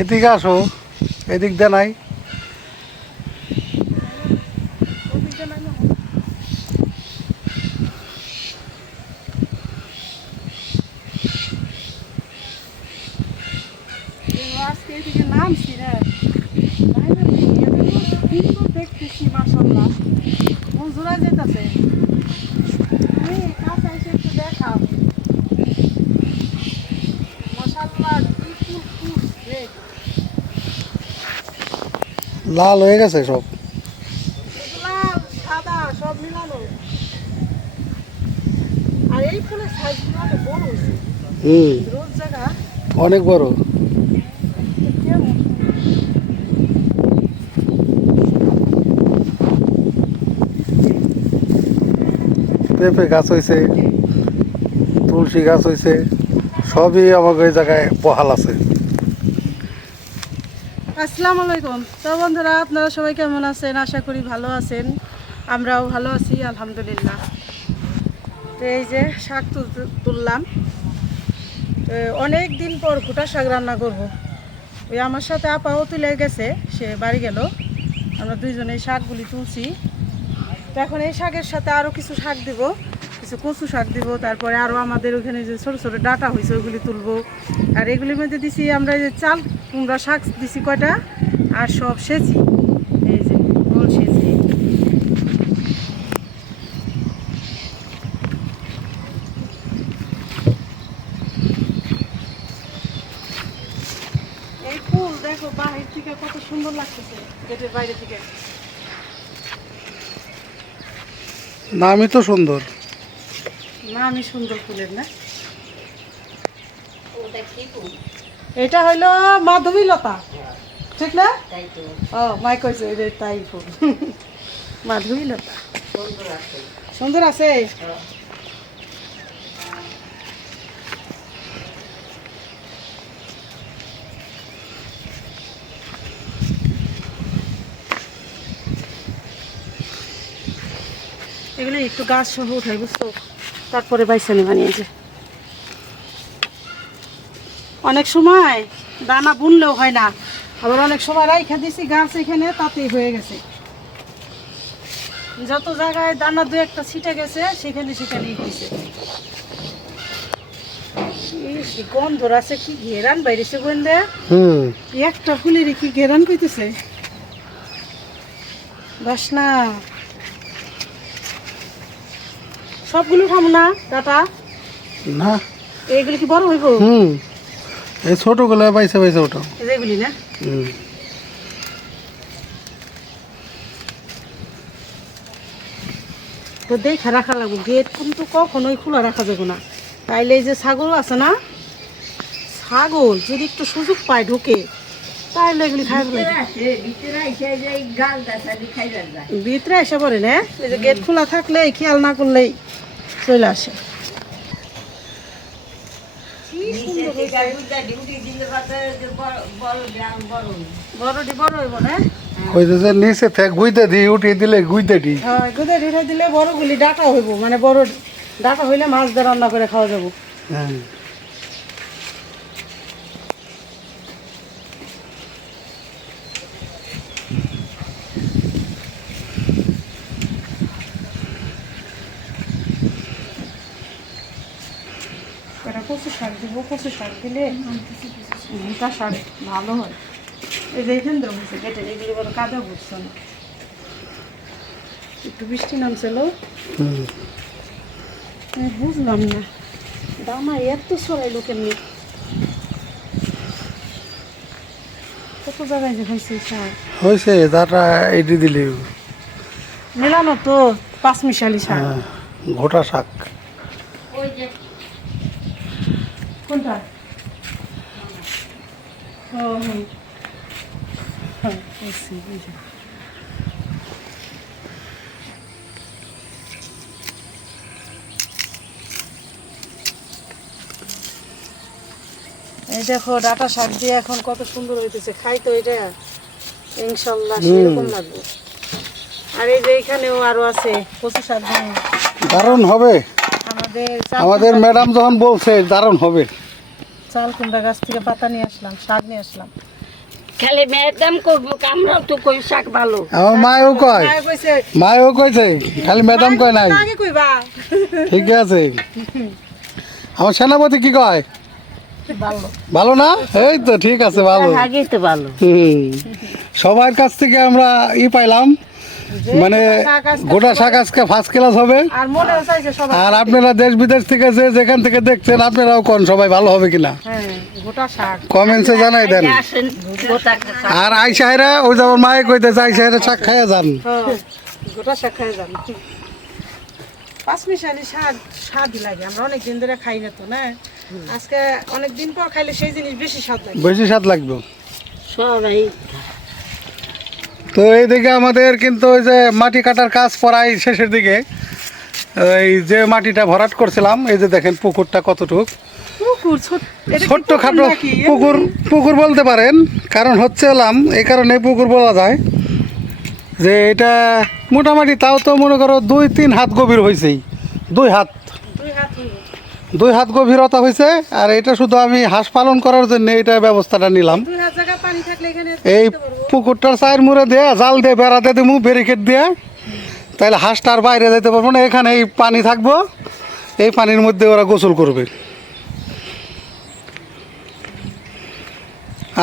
এদিকে আসো, এদিক দিয়ে নাই। আজকে এদিকে নামছি রে, দেখতেছি মাশাআল্লাহ মন জোড়া যেতেছে। তুমি কাছে এসে একটু দেখাও মাশাআল্লাহ কি ফুল ফুটছে, লাল হয়ে গেছে সব। লাল সাদা সব মিলানো। আর এই ফুলের সাইজগুলো অনেক বড় হয়েছে, রোজ জায়গা অনেক বড়। পেঁপে গাছ হয়েছে, তুলসী গাছ হয়েছে, সবই আমাকে ওই জায়গায় বহাল আছে। আসসালামু আলাইকুম। তো বন্ধুরা, আপনারা সবাই কেমন আছেন? আশা করি ভালো আছেন। আমরাও ভালো আছি আলহামদুলিল্লাহ। তো এই যে শাক তুললাম, অনেক দিন পর ভুটা শাক রান্না করব। ওই আমার সাথে আপাও তুলে গেছে, সে বাড়ি গেল, আমরা দুইজনে শাকগুলি তুলছি। তো এখন এই শাকের সাথে আরও কিছু শাক দিব, কিছু কচু শাক দিব, তারপরে আরও আমাদের ওখানে যে ছোটো ছোটো ডাঁটা হয়েছে ওইগুলি তুলবো। আর এগুলির মধ্যে দিছি আমরা এই যে চাল কুমড়া শাক দিছি কয়টা, আর সব সেচি, এই যে গোল সেচি। এই ফুল দেখো বাহির থেকে কত সুন্দর লাগতেছে, গেটের বাইরে থেকে। নামই তো সুন্দর। না আমি সুন্দর ফুলের না, এটা হইলো মাধবীলতা, ঠিক না? ও মাই কইছে এটা তাই ফুল মাধবীলতা। সুন্দর আছে। এগুলো একটু গাছ সহ উঠাই বুঝতো, তারপরে বাইসানি বানিয়েছে। অনেক সময় দানা বুনলেও হয় না, আবার অনেক সময় রাইখা দিছি গাছ এখানে, তাতেই হয়ে গেছে। যত জায়গায় দানা দু একটা ছিটে গেছে সেখানে সেখানেই হয়েছে। গন্ধ আছে, কি ঘেরান বাইরেছে গন্ধে। একটা ফুলের কি ঘেরান কইতেছে, বাস না। সবগুলো খাবো না ডাটা, না এইগুলি কি বড় হইব? এই ছোটগুলো পাইছে পাইছে ওটা। এগুলি না, তো দেখে রাখা লাগবো। গেট কিন্তু কখনোই খোলা রাখা যাবে না, তাইলে এই যে ছাগল আছে না, ছাগল যদি একটু সুযোগ পায় ঢুকে, তাইলে এগুলি খাই ভিতরে এসে পড়ে না। এই যে গেট খোলা থাকলে খেয়াল না করলেই চলে আসে। বড়টি বড় হইব না, কইতেছে নিচে থেকে গুইতে দিই, উঠিয়ে দিলে গুইতে দিই। হ্যাঁ গুদে ঢুকে দিলে বড়গুলি ডাটা হইব, মানে বড় ডাটা হইলে মাছ দিয়ে রান্না করে খাওয়া যাবো। হ্যাঁ এটা কচু শাক দিব, কচু শাক দিলে মোটা শাক ভালো হয়। এই যে এখান থেকে হয়েছে কেটে, এগুলি বড় কাদা বুঝছো না, একটু বৃষ্টি নামছিল, বুঝলাম না দামা এত সরাইলো কেমনি। কত জায়গায় যে হয়েছে শাক, হয়েছে দাটা এটি দিলে। মেলানো তো পাঁচমিশালি শাক। হ্যাঁ গোটা শাক। কোনটা? ও হ্যাঁ হ্যাঁ বুঝছি, বুঝছি। এই দেখো ডাটা শাক দিয়ে এখন কত সুন্দর হইতেছে, খাই তো এটা ইনশাল্লাহ সেরকম লাগবে। আর এই যে এখানেও আরো আছে কচু শাক, দারুণ হবে। আমাদের ম্যাডাম যখন বলছে দারুণ হবে। চাল কুমড়া গাছ থেকে পাতা নিয়ে আসলাম, শাক নিয়ে আসলাম। খালি ম্যাডাম করবো আমরাও তো কই শাক ভালো আমার মায়ও কয়, মায়ে কইছে মায়ও কইছে, খালি ম্যাডাম কয় নাই। আগে কইবা ঠিক আছে। আমার সেনাপতি কি কয়? ভালো ভালো না? এই তো ঠিক আছে, ভালো। আগেই তো ভালো হুম। সবার কাছ থেকে আমরা পাইলাম, মানে গোটা শাক আজকে ফার্স্ট ক্লাস হবে। আর মনে চাইছে সবাই আর আপনারা দেশ বিদেশ থেকে যে যেখান থেকে দেখছেন, আপনারাও কোন সবাই ভালো হবে কিনা হ্যাঁ গোটা শাক কমেন্টসে জানাই দেন। আসেন গোটা আর আইসাহেরা, ওই যে আমার মায়ে কইতেছে, আইসাহেরা শাক খাইয়া যান। হ্যাঁ, গোটা শাক খাই যান। পাঁচমিশালি শাক স্বাদই লাগে, আমরা অনেক দিন ধরে খাই না তো না, আজকে অনেক দিন পর খাইলে সেই জিনিস বেশি স্বাদ লাগে। বেশি স্বাদ লাগবে। সবাই তো এইদিকে আমাদের কিন্তু ওই যে মাটি কাটার কাজ প্রায় শেষের দিকে। এই যে মাটিটা ভরাট করছিলাম, এই যে দেখেন পুকুরটা কতটুক পুকুর এটা কি ছোট্ট পুকুর খাটো নাকি? পুকুর, পুকুর বলতে পারেন। কারণ হচ্ছে হলাম এই কারণে পুকুর বলা যায় যে এটা মোটামুটি তাও তো মনে করো 2-3 হাত গভীর হয়েছেই, 2 হাত, দুই হাত হইব। 2 হাত গভীরতা হয়েছে। আর এটা শুধু আমি হাঁস পালন করার জন্য এটা ব্যবস্থাটা নিলাম। দুই হাত জায়গা পানি থাকলে এখানে এই থাকতে পারবো। পুকুরটার চায়ের মুড়ে দিয়ে জাল দিয়ে বেড়া দিয়ে দেবো, ব্যারিকেড দিয়ে, তাহলে হাঁসটা আর বাইরে যেতে পারবো না। এখানে এই পানি থাকবো, এই পানির মধ্যে ওরা গোসল করবে।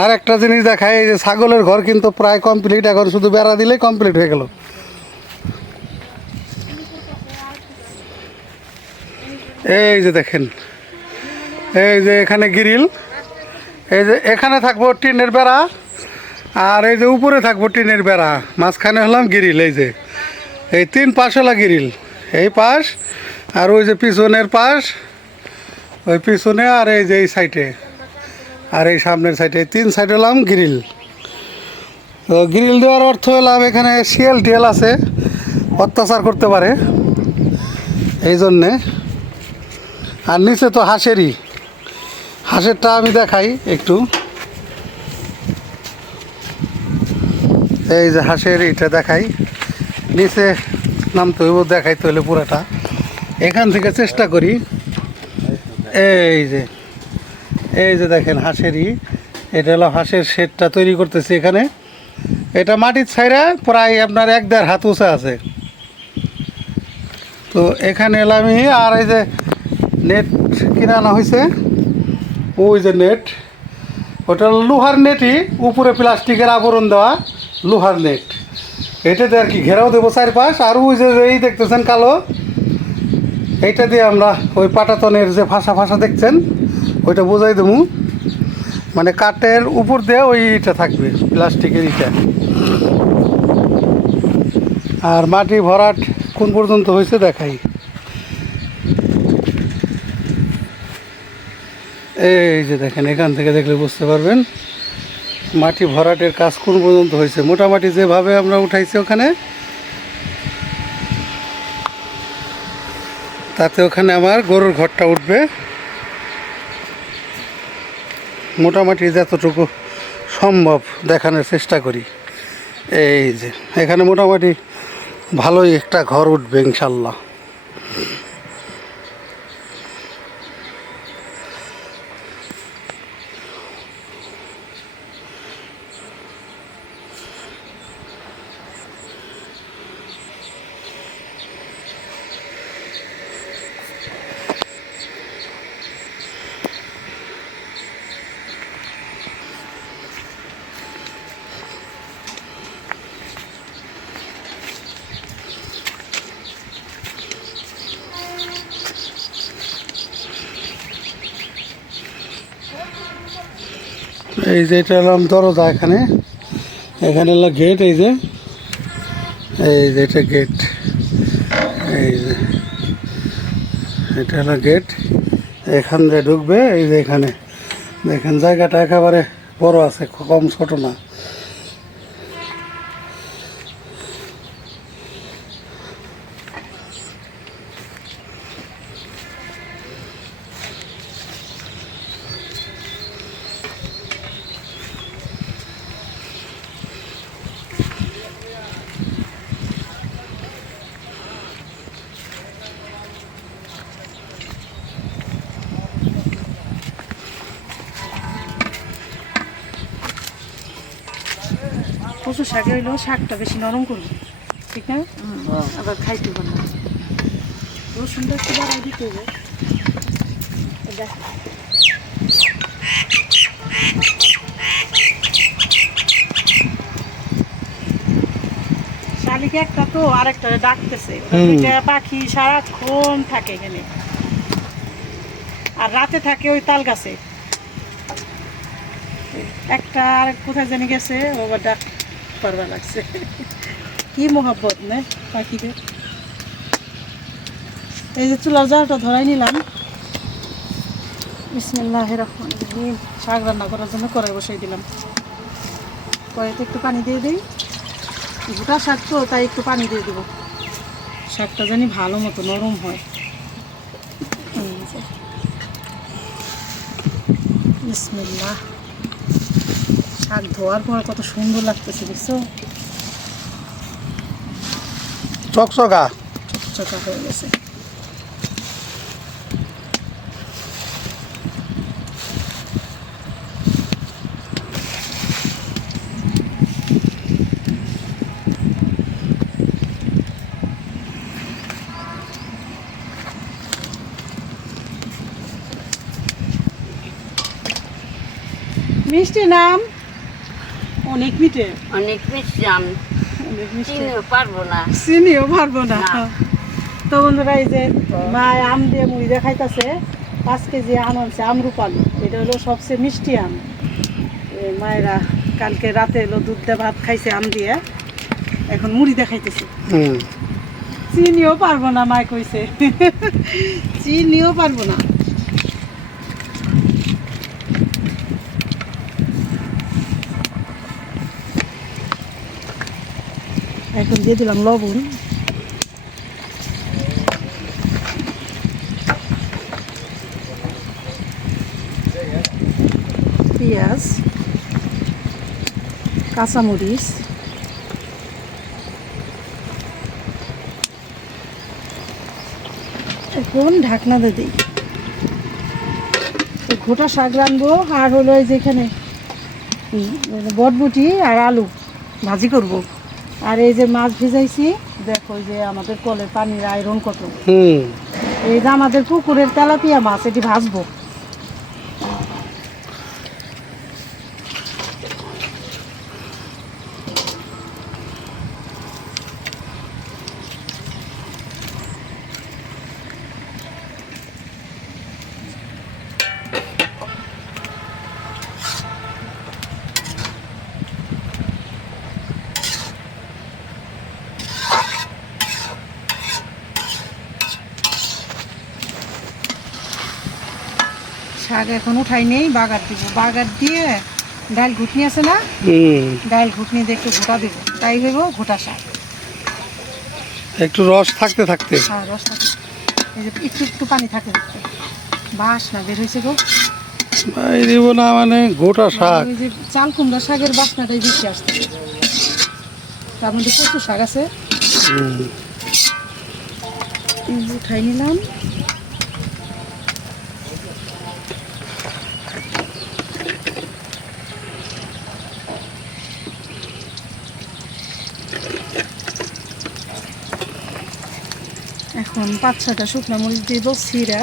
আর একটা জিনিস দেখায়, এই যে ছাগলের ঘর কিন্তু প্রায় কমপ্লিট, এখন শুধু বেড়া দিলেই কমপ্লিট হয়ে গেল। এই যে দেখেন, এই যে এখানে গ্রিল, এই যে এখানে থাকবো টিনের বেড়া, আর এই যে উপরে থাকবো টিনের বেড়া, মাঝখানে হলাম গ্রিল। এই যে এই 3 পাশ হলা গ্রিল, এই পাশ আর ওই যে পিছনের পাশ, ওই পিছনে আর এই যে এই সাইডে আর এই সামনের সাইডে, 3 সাইড হলাম গ্রিল। তো গ্রিল দেওয়ার অর্থ হলাম এখানে শিয়াল টিয়াল আছে, অত্যাচার করতে পারে এই জন্যে। আর নিচে তো হাঁসেরই, হাঁসেরটা আমি দেখাই একটু। এই যে হাঁসের এইটা দেখাই, নিচে নামতে হইব, দেখাইতে হলে পুরাটা এখান থেকে চেষ্টা করি। এই যে, এই যে দেখেন হাঁসেরই, এটা হলো হাঁসের শেডটা তৈরি করতেছি এখানে। এটা মাটির ছাইরা প্রায় আপনার 1-1.5 হাত উঁচা আছে। তো এখানে এলাম আমি, আর এই যে নেট কিনে আনা হয়েছে, ওই যে নেট, ওটা লোহার নেটই, উপরে প্লাস্টিকের আবরণ দেওয়া লোহার নেট। এটাতে আর কি ঘেরাও দেবো চারপাশ। আর ওই যে এই দেখতেছেন কালো, এইটা দিয়ে আমরা ওই পাটাতনের যে ফাঁসা ফাঁসা দেখছেন, ওইটা বোঝাই দেবো। মানে কাঠের উপর দিয়ে ওই ইটা থাকবে, প্লাস্টিকের ইটা। আর মাটি ভরাট কোন পর্যন্ত হয়েছে দেখাই। এই যে দেখেন, এখান থেকে দেখলে বুঝতে পারবেন মাটি ভরাটের কাজ কোন পর্যন্ত হয়েছে। মোটামুটি যেভাবে আমরা উঠাইছি ওখানে, তাতে ওখানে আমার গরুর ঘরটা উঠবে। মোটামুটি যতটুকু সম্ভব দেখানোর চেষ্টা করি। এই যে এখানে মোটামুটি ভালোই একটা ঘর উঠবে ইনশাল্লাহ। এই যে এটা হলাম দরজা, এখানে এখানে হলো গেট। এই যে এটা গেট, এই যে এটা হলো গেট, এখান দিয়ে ঢুকবে। এই যে এখানে দেখেন জায়গাটা একেবারে বড় আছে, কম ছোট না। কচু শাকে হইলো শাকটা বেশি নরম করবো, ঠিক না? আবার খাইতে পারো না। রসুনটা একটু বাড়াই দিতে হবে। দেখ শালিকে একটা তো আরেকটা ডাকতেছে, হুম। দুইটা পাখি সারাক্ষণ থাকে এখানে, আর রাতে থাকে ওই তাল গাছে। একটা আর কোথায় জানি গেছে, ওবার ডাক পারবা লাগছে। কি মহাব্বত না পাখিদের। এই যে চুলার জালটা ধরাই নিলাম। বিসমিল্লাহির রহমানির রহিম। শাক রান্না করার জন্য কড়াই বসাই দিলাম। কড়াইতে একটু পানি দিয়ে দিই, গোটা শাক তো তাই একটু পানি দিয়ে দেবো, শাকটা জানি ভালো মতো নরম হয়। এই যে। বিসমিল্লাহ। শাক ধোয়ার পর কত সুন্দর লাগতেছে, দেখছো? চকচকা। চকা হয়ে গেছে। মিষ্টি নাম অনেক মিঠে, অনেক মিষ্টি আম অনেক মিষ্টি, চিনিও পারবো না। চিনিও পারবো না। না। তো বন্ধুরা, এই যে মা আম দিয়ে মুড়ি দেখাইতেছে। 5 কেজি আম আনছে, আমরুপালি। এটা হলো সবচেয়ে মিষ্টি আম। মায়েরা কালকে রাতে হলো দুধ দিয়ে ভাত খাইছে আম দিয়ে, এখন মুড়ি দেখাইতেছে। হুম। চিনিও পারবো না, মায় কইছে। চিনিও পারবো না। এখন দিয়ে দিলাম লবণ, পেঁয়াজ, কাঁচামরিচ, এখন ঢাকনা দিয়ে দিই। ঘোটা শাক রানবো, আর হলো এই যেখানে বটবুটি আর আলু ভাজি করব। আর এই যে মাছ ভিজাইছি, দেখো এই যে আমাদের কলের পানির আয়রন কত। হুম। এই যে আমাদের পুকুরের তেলাপিয়া মাছ, এটি ভাজবো। শাক এখন উঠাই নেই, বাগার দিব। বাগার দিয়ে ডাল ঘুটনি আছে না, হুম। ডাল ঘুটনি দিয়ে একটু ঘোটা দেবো, তাই হইব ঘোটা শাক। একটু রস থাকতে থাকতে। হ্যাঁ, রস থাকে। এই যে একটু একটু পানি থাকে, বাস না বের হয়েছে গো। দিব না মানে গোটা শাক। ওই যে চাল কুমড়া শাকের বাসনাটাই বেশি আসছে। তার মধ্যে কচু শাক আছে, হুম। এই যে উঠাই নিলাম। এখন 5-6টা শুকনো মরিচ দিব, ছিঁড়া।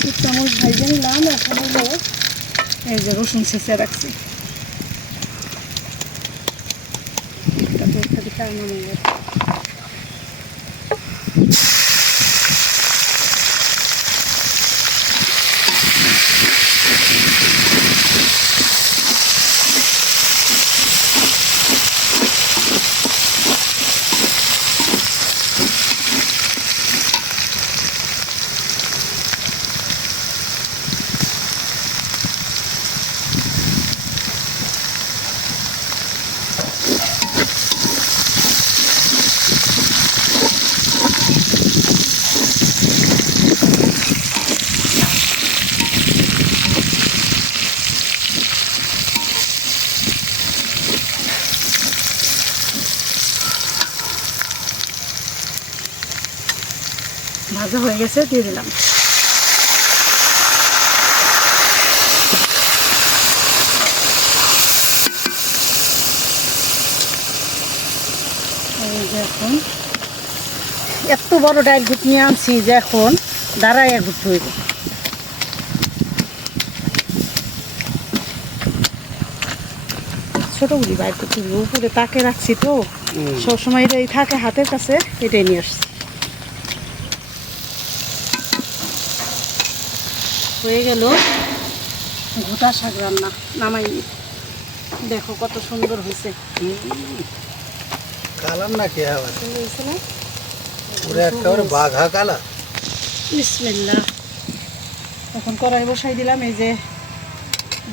শুকনো মরিচ ভাইজে নিলাম। এখন হলো এই যে রসুন ছেঁচে রাখছি, এটা তো একটা দিকে আমার মনে। ভাজা হয়ে গেছে, দিয়ে দিলাম। এই যে এখন এত বড় ডাইল ঘুট নিয়ে আনছি যে এখন দাঁড়াইয়া ঘুরতে হইব। ছোটগুলি বাইর করতে হইব, উপরে তাকে রাখছি তো সবসময় এটাই থাকে হাতের কাছে, এটাই নিয়ে আসছি। হয়ে গেল ঘুটা শাক রান্না, নামাইনি। দেখো কত সুন্দর হয়েছে। কালার না কে আবার সুন্দর হয়েছে না? পুরো একেবারে বাঘা কালার। বিসমিল্লাহ। এখন কড়াই বসাই দিলাম, এই যে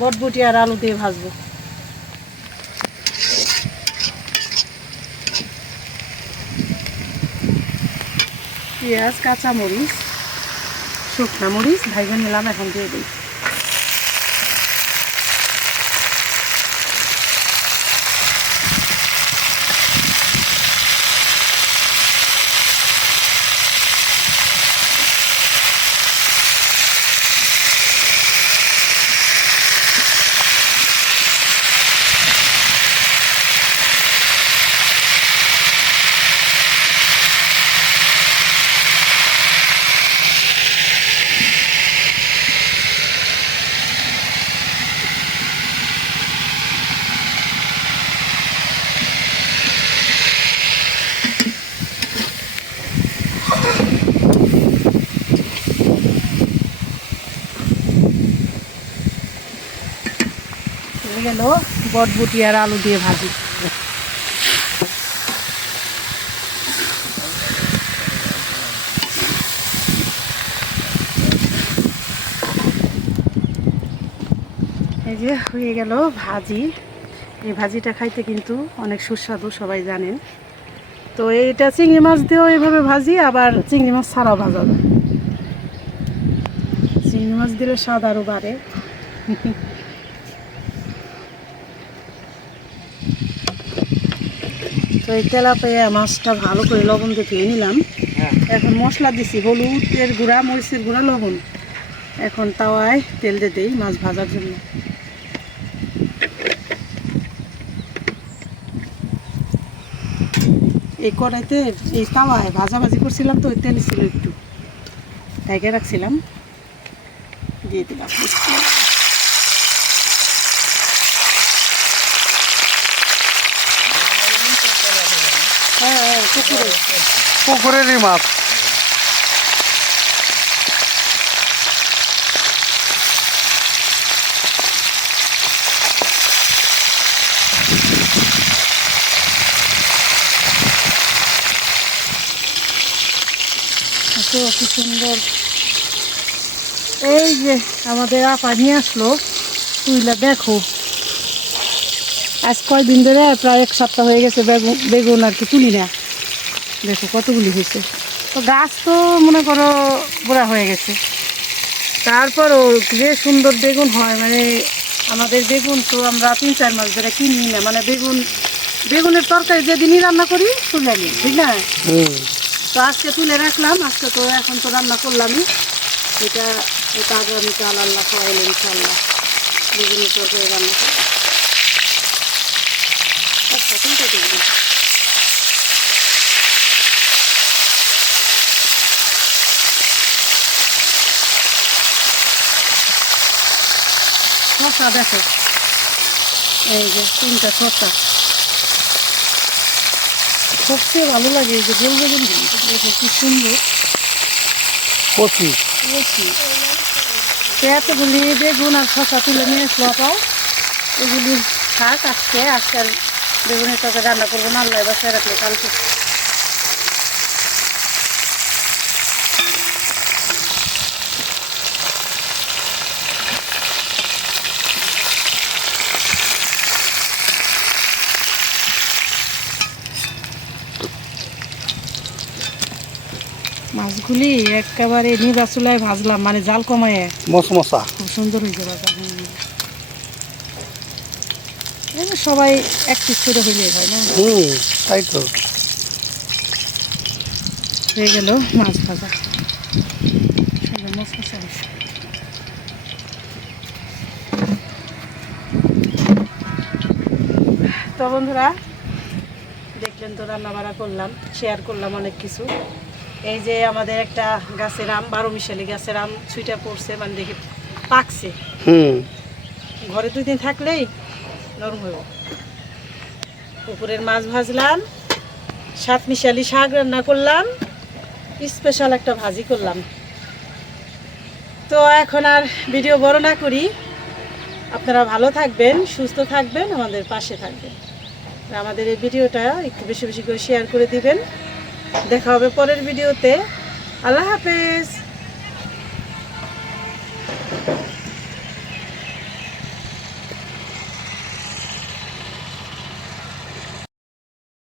বটবটি আর আলু দিয়ে ভাজবো। পেঁয়াজ, কাঁচা মরিচ, শুকনা মরিচ ভাইবে নিলাম, এখন দিয়ে দিই। হয়ে গেল বটবটি আর আলু দিয়ে ভাজি। এই যে হয়ে গেল ভাজি। এই ভাজিটা খাইতে কিন্তু অনেক সুস্বাদু, সবাই জানেন। তো এইটা চিংড়ি মাছ দিয়েও এইভাবে ভাজি, আবার চিংড়ি মাছ ছাড়াও ভাজা যায়। চিংড়ি মাছ দিলে স্বাদ আরও বাড়ে। তো এই তেলাপিয়া মাছটা ভালো করে লবণ দিয়ে ধুয়ে নিলাম। এখন মশলা দিছি, হলুদের গুঁড়া, মরিচের গুঁড়া, লবণ। এখন তাওয়ায় তেল দিয়ে দিই মাছ ভাজার জন্য। এই কড়াইতে, এই তাওয়ায় ভাজাভাজি করছিলাম তো, ওই তেল ছিল একটু, ঢেকে রাখছিলাম, দিয়ে দিলাম। হ্যাঁ, পুকুরেরই মাছ। কি সুন্দর। এই যে আমাদের আপা নিয়ে আসলো, তুইলা দেখো আজ কয়দিন ধরে, প্রায় 1 সপ্তাহ হয়ে গেছে বেগুন আর কি তুলি না। দেখো কতগুলি হয়েছে। তো গাছ তো মনে করো বুড়া হয়ে গেছে, তারপরও যে সুন্দর বেগুন হয়। মানে আমাদের বেগুন তো আমরা 3-4 মাস ধরে কিনি না, মানে বেগুনের তরকারি যেদিনই রান্না করি তুলে নিই, ঠিক না? তো আজকে তুলে রাখলাম, আজকে তো এখন তো রান্না করলামই। এটা আগামীকাল আল্লাহ খাওয়াইলে ইনশাল্লাহ বেগুনের তরকারি রান্না করলাম। শসা দেখো, এই যে 3টা শসা। সবচেয়ে ভালো লাগে এই যে গোল বেগুন, দেখো কি সুন্দর কচি। এতগুলি বেগুন আর শসা তুলে নিয়ে আসলো পাও, এগুলি শাক আজকে আর বেগুনের তরকারি রান্না করবো না, আল্লাহ বাসায় রাখলে কালকে। মাছগুলি একেবারে নিবা চুলায় ভাজলাম, মানে জাল কমায়, মশমশা খুব সুন্দর হয়েছে বাবা। সবাই এক পিস করে হইলে হয় না? তাই তো। হয়ে গেল মাছ ভাজা। সুন্দর মুসমুসে হয়েছে। তো বন্ধুরা দেখলেন তো রান্না বাড়া করলাম, শেয়ার করলাম অনেক কিছু। এই যে আমাদের একটা গাছের আম, 12 মিশালি গাছের আম ছুঁইটা পড়ছে, মানে দেখি পাকছে। ঘরে 2 দিন থাকলেই নরম হইব। পুকুরের মাছ ভাজলাম, 7 মিশালি শাক রান্না করলাম, স্পেশাল একটা ভাজি করলাম। তো এখন আর ভিডিও বড় না করি, আপনারা ভালো থাকবেন, সুস্থ থাকবেন, আমাদের পাশে থাকবেন। আর আমাদের এই ভিডিওটা একটু বেশি বেশি করে শেয়ার করে দিবেন। দেখা হবে পরের ভিডিওতে। আল্লাহ হাফেজ।